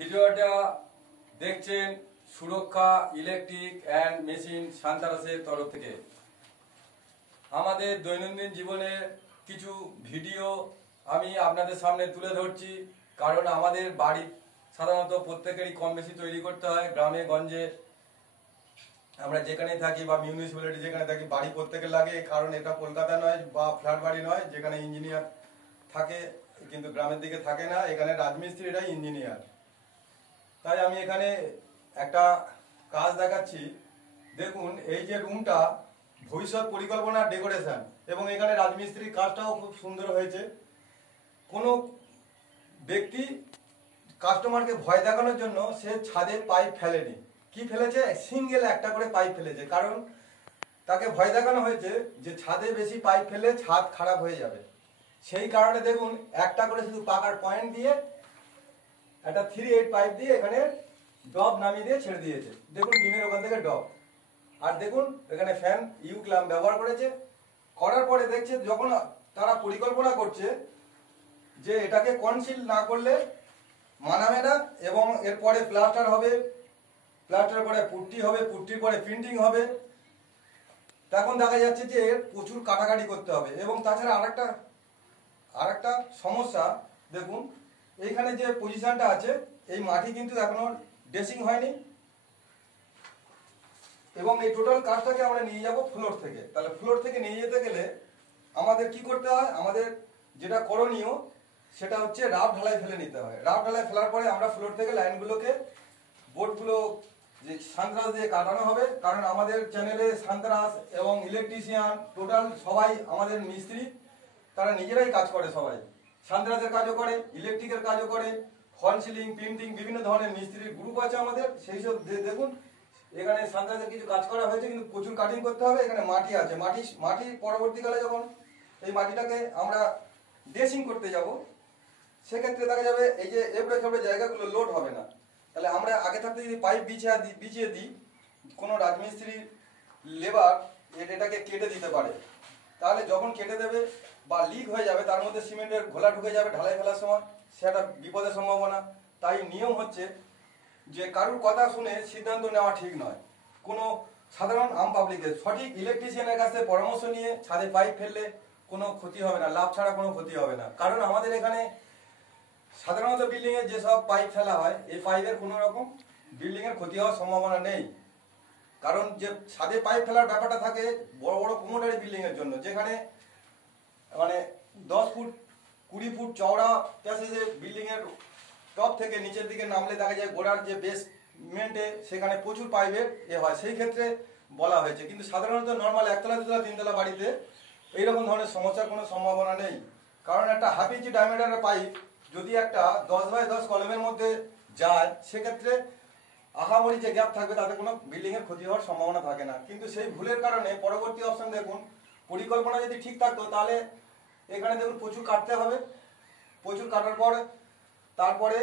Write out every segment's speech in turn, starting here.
ভিডিওটা দেখছেন সুরক্ষা ইলেকট্রিক অ্যান্ড মেশিন সান্তারাসের তরফ থেকে। আমাদের দৈনন্দিন জীবনের কিছু ভিডিও আমি আপনাদের সামনে তুলে ধরছি, কারণ আমাদের বাড়ি সাধারণত প্রত্যেকেরই কম বেশি তৈরি করতে হয়। গ্রামে গঞ্জে আমরা যেখানেই থাকি বা মিউনিসিপ্যালিটি যেখানে থাকি, বাড়ি প্রত্যেকের লাগে, কারণ এটা কলকাতা নয় বা ফ্ল্যাট বাড়ি নয় যেখানে ইঞ্জিনিয়ার থাকে, কিন্তু গ্রামের দিকে থাকে না। এখানে রাজমিস্ত্রিরাই ইঞ্জিনিয়ার। তাই আমি এখানে একটা কাজ দেখাচ্ছি। দেখুন, এই যে রুমটা ভবিষ্যৎ পরিকল্পনা ডেকোরেশন, এবং এখানে রাজমিস্ত্রির কাজটাও খুব সুন্দর হয়েছে। কোনো ব্যক্তি কাস্টমারকে ভয় দেখানোর জন্য সে ছাদে পাইপ ফেলেনি। কি ফেলেছে? সিঙ্গেল একটা করে পাইপ ফেলেছে, কারণ তাকে ভয় দেখানো হয়েছে যে ছাদে বেশি পাইপ ফেললে ছাদ খারাপ হয়ে যাবে। সেই কারণে দেখুন, একটা করে শুধু পাকার পয়েন্ট দিয়ে একটা 3/8 পাইপ দিয়ে এখানে ডব নামিয়ে দিয়ে ছেড়ে দিয়েছে। দেখুন, বিমের ওখান থেকে ডব। আর দেখুন, এখানে ফ্যান ইউ ক্লাম ব্যবহার করেছে। করার পরে দেখছে যখন তারা পরিকল্পনা করছে যে এটাকে কনসিল না করলে মানাবে না, এবং এরপরে প্লাস্টার হবে, প্লাস্টারের পরে পুট্টি হবে, পুট্টির পরে প্রিন্টিং হবে, তখন দেখা যাচ্ছে যে এর প্রচুর কাটাকাটি করতে হবে। এবং তাছাড়া আরেকটা সমস্যা, দেখুন এইখানে যে পজিশনটা আছে, এই মাটি কিন্তু এখনো ড্রেসিং হয়নি, এবং এই টোটাল কাজটাকে আমরা নিয়ে যাব ফ্লোর থেকে। তাহলে ফ্লোর থেকে নিয়ে যেতে গেলে আমাদের কি করতে হয়? আমাদের যেটা করণীয় সেটা হচ্ছে রাফ ঢালাই ফেলে নিতে হয়। রাফ ঢালাই ফেলার পরে আমরা ফ্লোর থেকে লাইনগুলোকে, বোর্ডগুলো যে সান্তারাস দিয়ে কাটানো হবে, কারণ আমাদের চ্যানেলে সান্তারাস এবং ইলেকট্রিশিয়ান টোটাল সবাই আমাদের মিস্ত্রি, তারা নিজেরাই কাজ করে। সবাই সান্তারাসের কাজও করে, ইলেকট্রিকের কাজও করে, ফল সিলিং, প্রিন্টিং, বিভিন্ন ধরনের মিস্ত্রির গ্রুপ আছে আমাদের। সেই সব দেখুন, এখানে সান্তারাসের কিছু কাজ করা হয়েছে, কিন্তু প্রচুর কাটিং করতে হবে। এখানে মাটি আছে, মাটি পরবর্তীকালে যখন এই মাটিটাকে আমরা ড্রেসিং করতে যাব, সেক্ষেত্রে দেখা যাবে এই যে এবড়ে খেবড়ে জায়গাগুলো লোড হবে না। তাহলে আমরা আগে থাকতে যদি পাইপ বিছিয়ে দিই, কোনো রাজমিস্ত্রি লেবার এটাকে কেটে দিতে পারে। তাহলে যখন কেটে দেবে বা লিক হয়ে যাবে, তার মধ্যে সিমেন্টের ঘোলা ঢুকে যাবে ঢালাই ফেলার সময়, সেটা বিপদের সম্ভাবনা। তাই নিয়ম হচ্ছে যে কারুর কথা শুনে সিদ্ধান্ত নেওয়া ঠিক নয়। কোনো সাধারণ আম পাবলিকের সঠিক ইলেকট্রিশিয়ানের কাছে পরামর্শ নিয়ে ছাদে পাইপ ফেললে কোনো ক্ষতি হবে না, লাভ ছাড়া কোনো ক্ষতি হবে না। কারণ আমাদের এখানে সাধারণত বিল্ডিং এ যেসব পাইপ ফেলা হয়, এই পাইপের কোনো রকম বিল্ডিং এর ক্ষতি হওয়ার সম্ভাবনা নেই। কারণ যে ছাদে পাইপ ফেলার ব্যাপারটা থাকে বড় বড় প্রমোটারি বিল্ডিং এর জন্য, যেখানে মানে 10 ফুট 20 ফুট চওড়া প্যাসেজে বিল্ডিং এর টপ থেকে নিচের দিকে নামলে দেখা যায় গোড়ার যে বেসমেন্টে সেখানে প্রচুর পাইপের হয়। সেই ক্ষেত্রে বলা হয়েছে, কিন্তু সাধারণত নর্মাল একতলা, দুতলা, তিনতলা বাড়িতে এইরকম ধরনের সমস্যার কোনো সম্ভাবনা নেই। কারণ একটা হাফ ইঞ্চি ডায়ামিটারের পাইপ যদি একটা 10x10 কলমের মধ্যে যায়, সেক্ষেত্রে আহামরি যে গ্যাপ থাকবে তাতে কোনো বিল্ডিং এর ক্ষতি হওয়ার সম্ভাবনা থাকে না। কিন্তু সেই ভুলের কারণে পরবর্তী অপশন দেখুন, পরিকল্পনা যদি ঠিক থাকতো তাহলে এখানে দেখুন প্রচুর কাটতে হবে। প্রচুর কাটার পর তারপরে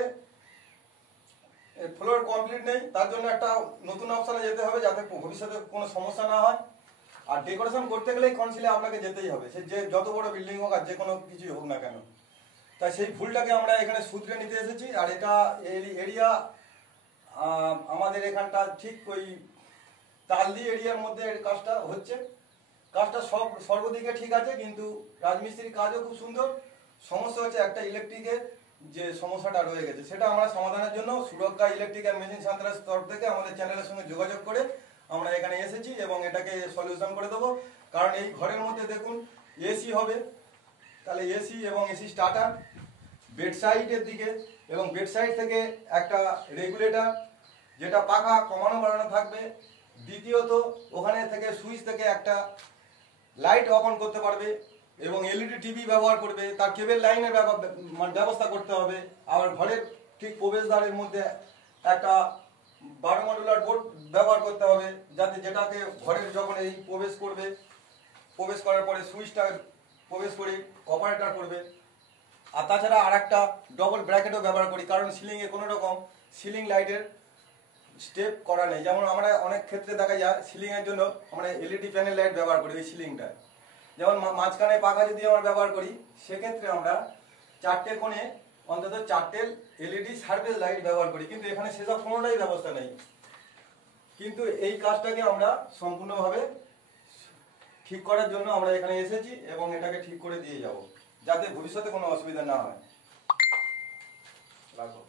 ফ্লোর কমপ্লিট নেই, তার জন্য একটা নতুন অপশনে যেতে হবে যাতে ভবিষ্যতে কোনো সমস্যা না হয়। আর ডেকোরেশন করতে গেলেই কনসিলে আপনাকে যেতেই হবে, সে যে যত বড় বিল্ডিং হোক আর যে কোনো কিছুই হোক না কেন। তাই সেই ভুলটাকে আমরা এখানে শুধরে নিতে এসেছি। আর এটা এরিয়া আমাদের এখানটা ঠিক ওই তালদি এরিয়ার মধ্যে কাজটা হচ্ছে। কাজটা সর্বদিকে ঠিক আছে, কিন্তু রাজমিস্ত্রির কাজও খুব সুন্দর। সমস্যা হচ্ছে একটা ইলেকট্রিকের যে সমস্যাটা রয়ে গেছে, সেটা আমরা সমাধানের জন্য সুরক্ষা ইলেকট্রিক অ্যান্ড মেশিন সান্তারাস তরফ থেকে আমাদের চ্যানেলের সঙ্গে যোগাযোগ করে আমরা এখানে এসেছি এবং এটাকে সলিউশন করে দেবো। কারণ এই ঘরের মধ্যে দেখুন এসি হবে, তাহলে এসি এবং এসি স্টার্টার বেড সাইডের দিকে, এবং বেড সাইড থেকে একটা রেগুলেটর যেটা পাখা কমানো বাড়ানো থাকবে। দ্বিতীয়ত ওখানে থেকে সুইচ থেকে একটা লাইট অফ অন করতে পারবে, এবং এলইডি টিভি ব্যবহার করবে। তার কেবল লাইনের ব্যবস্থা করতে হবে। আবার ঘরের ঠিক প্রবেশদ্বারের মধ্যে একটা 12 মডুলার বোর্ড ব্যবহার করতে হবে, যাতে যেটাকে ঘরের যখন এই প্রবেশ করার পরে সুইচটা প্রবেশ করে অপারেটর করবে। আর তাছাড়া আর একটা ডবল ব্র্যাকেটও ব্যবহার করি, কারণ সিলিংয়ে কোনো রকম সিলিং লাইটের স্টেপ করা নেই। যেমন আমরা অনেক ক্ষেত্রে দেখা যায় সিলিংয়ের জন্য আমরা এলইডি প্যানেল লাইট ব্যবহার করি। ওই সিলিংটায় যেমন মাঝখানে পাখা যদি আমরা ব্যবহার করি, সেক্ষেত্রে আমরা 4টে কোণে অন্তত 4টে এলইডি সার্ভিস লাইট ব্যবহার করি, কিন্তু এখানে সেসব কোনোটাই ব্যবস্থা নেই। কিন্তু এই কাজটাকে আমরা সম্পূর্ণভাবে ঠিক করার জন্য আমরা এখানে এসেছি এবং এটাকে ঠিক করে দিয়ে যাব, যাতে ভবিষ্যতে কোনো অসুবিধা না হয়। রাখো।